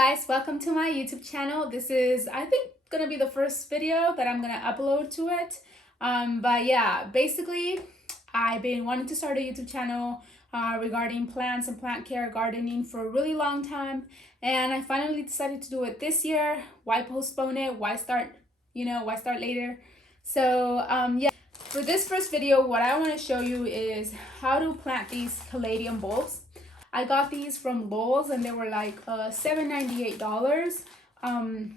guys, welcome to my YouTube channel. This is, I think, gonna be the first video that I'm gonna upload to it. But yeah, basically, I've been wanting to start a YouTube channel regarding plants and plant care, gardening for a really long time, and I finally decided to do it this year. Why postpone it? Why start? Why start later? So yeah, for this first video, what I want to show you is how to plant these caladium bulbs. I got these from Lowe's and they were like $7.98.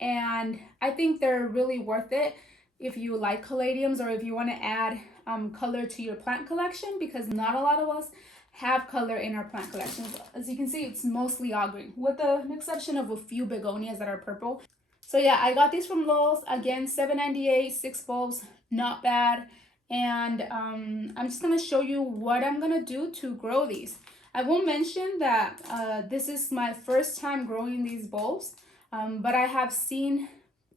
And I think they're really worth it if you like caladiums or if you want to add color to your plant collection, because not a lot of us have color in our plant collections. As you can see, it's mostly all green with the exception of a few begonias that are purple. So yeah, I got these from Lowe's. Again, $7.98, 6 bulbs, not bad. And I'm just gonna show you what I'm gonna do to grow these. I will mention that this is my first time growing these bulbs, but I have seen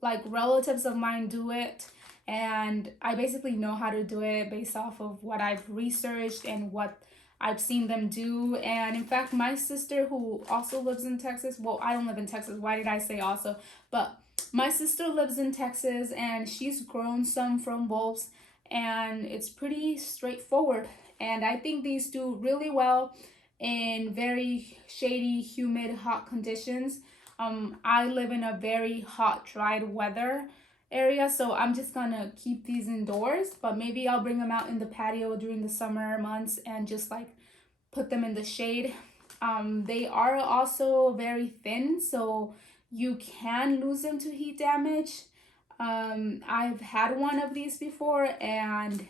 like relatives of mine do it, and I basically know how to do it based off of what I've researched and what I've seen them do. And in fact, my sister, who also lives in Texas, well, I don't live in Texas, why did I say also, but my sister lives in Texas and she's grown some from bulbs, and it's pretty straightforward, and I think these do really well in very shady, humid, hot conditions. I live in a very hot, dry weather area, so I'm just gonna keep these indoors, but maybe I'll bring them out in the patio during the summer months and just like put them in the shade. They are also very thin, so you can lose them to heat damage. I've had one of these before and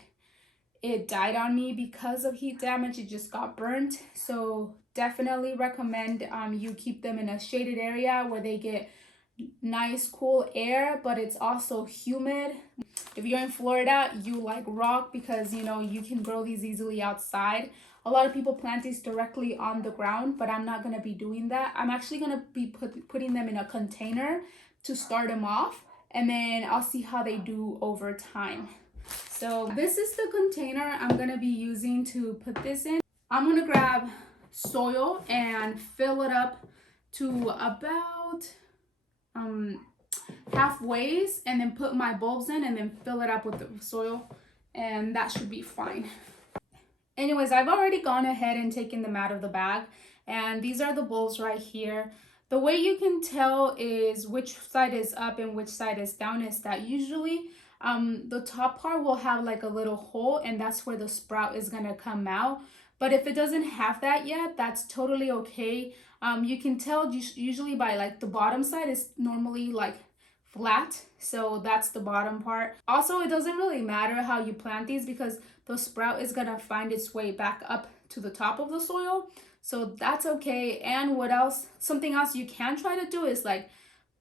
it died on me because of heat damage. It just got burnt. So definitely recommend you keep them in a shaded area where they get nice cool air, but it's also humid. If you're in Florida, you like rock, because you can grow these easily outside. A lot of people plant these directly on the ground, but I'm not going to be doing that. I'm actually going to be putting them in a container to start them off, and then I'll see how they do over time. So this is the container I'm going to be using to put this in. I'm going to grab soil and fill it up to about halfway, and then put my bulbs in and then fill it up with the soil, and that should be fine. Anyways, I've already gone ahead and taken them out of the bag, and these are the bulbs right here. The way you can tell is which side is up and which side is down is that usually the top part will have like a little hole, and that's where the sprout is gonna come out. But if it doesn't have that yet, that's totally okay. You can tell usually by like the bottom side is normally like flat, so that's the bottom part. Also, it doesn't really matter how you plant these because the sprout is gonna find its way back up to the top of the soil, so that's okay. And what else, something else you can try to do is like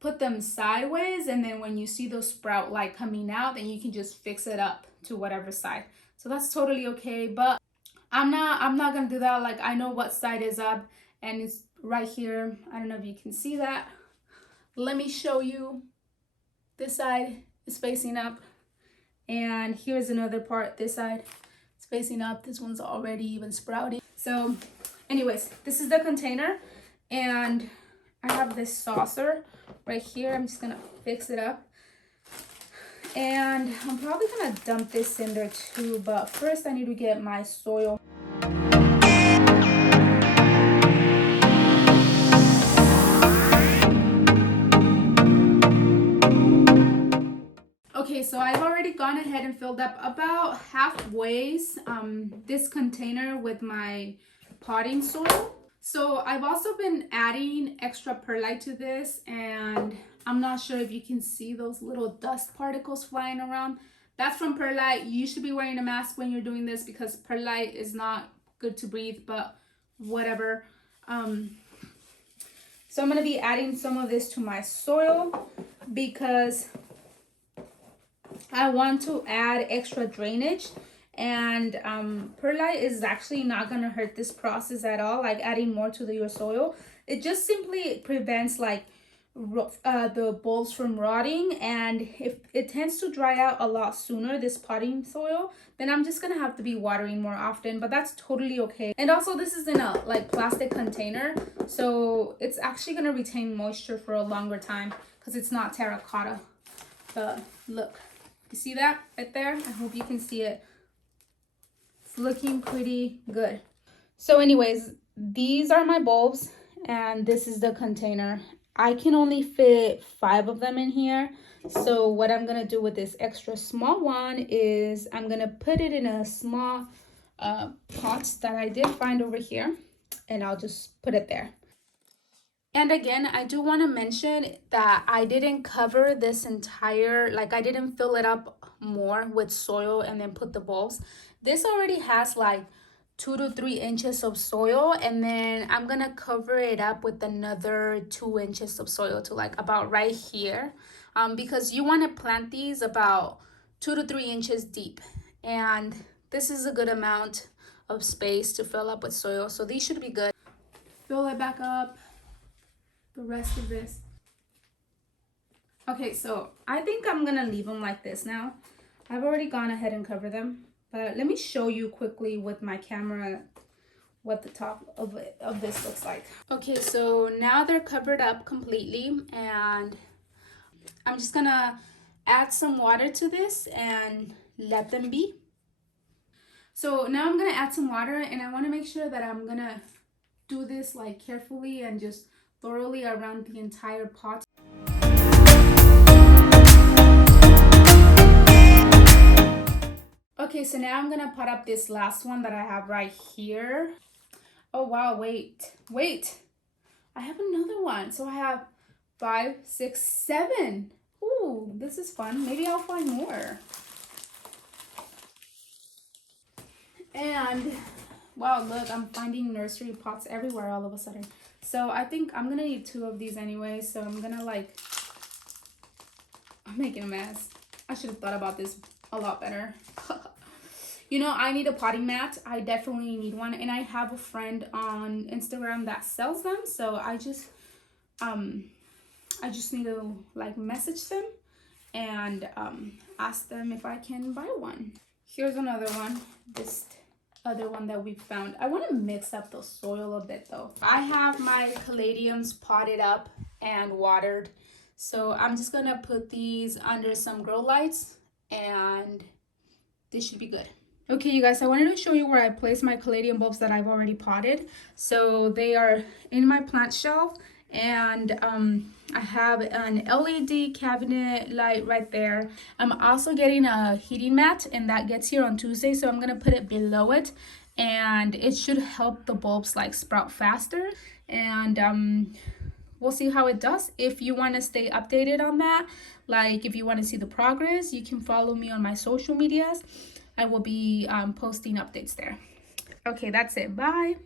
put them sideways, and then when you see the sprout like coming out, then you can just fix it up to whatever side. So that's totally okay, but I'm not gonna do that. Like, I know what side is up, and it's right here. I don't know if you can see that. Let me show you. This side is facing up, and here's another part. This side is facing up. This one's already even sprouting. So anyways, this is the container, and I have this saucer right here. I'm just gonna fix it up, and I'm probably gonna dump this in there too, but first I need to get my soil. Okay, so I've already gone ahead and filled up about halfway this container with my potting soil. So I've also been adding extra perlite to this, and I'm not sure if you can see those little dust particles flying around. That's from perlite. You should be wearing a mask when you're doing this because perlite is not good to breathe, but whatever. So I'm going to be adding some of this to my soil because I want to add extra drainage, and perlite is actually not going to hurt this process at all, like adding more to your soil. It just simply prevents like the bulbs from rotting, and if it tends to dry out a lot sooner, this potting soil, then I'm just gonna have to be watering more often, but that's totally okay. And also this is in a like plastic container, so it's actually gonna retain moisture for a longer time because it's not terracotta. But look, you see that right there? I hope you can see it. It's looking pretty good. So anyways, these are my bulbs and this is the container. I can only fit 5 of them in here. So what I'm gonna do with this extra small one is I'm gonna put it in a small pot that I did find over here, and I'll just put it there. And again, I do want to mention that I didn't cover this entire, like I didn't fill it up more with soil and then put the bulbs. This already has like 2 to 3 inches of soil, and then I'm gonna cover it up with another 2 inches of soil to like about right here, because you want to plant these about 2 to 3 inches deep, and this is a good amount of space to fill up with soil, so these should be good. Fill it back up, the rest of this. Okay, so I think I'm gonna leave them like this now. I've already gone ahead and covered them, but let me show you quickly with my camera what the top of this looks like. Okay, so now they're covered up completely, and I'm just gonna add some water to this and let them be. So now I'm gonna add some water, and I want to make sure that I'm gonna do this like carefully and just thoroughly around the entire pot. Okay, so now I'm gonna pot up this last one that I have right here. Oh wow, wait, I have another one. So I have 5, 6, 7. Ooh, this is fun. Maybe I'll find more. And wow, look, I'm finding nursery pots everywhere all of a sudden. So I think I'm gonna need 2 of these anyway. So I'm gonna like, I'm making a mess. I should have thought about this a lot better. You know, I need a potting mat. I definitely need one, and I have a friend on Instagram that sells them. So I just need to like message them and ask them if I can buy one. Here's another one. This other one that we found. I want to mix up the soil a bit though. I have my caladiums potted up and watered, so I'm just gonna put these under some grow lights and this should be good. Okay, you guys, I wanted to show you where I placed my caladium bulbs that I've already potted. So they are in my plant shelf, and I have an LED cabinet light right there. I'm also getting a heating mat, and that gets here on Tuesday, so I'm gonna put it below it, and it should help the bulbs like sprout faster. And we'll see how it does. If you want to stay updated on that, like if you want to see the progress, you can follow me on my social medias. I will be posting updates there. Okay, that's it. Bye.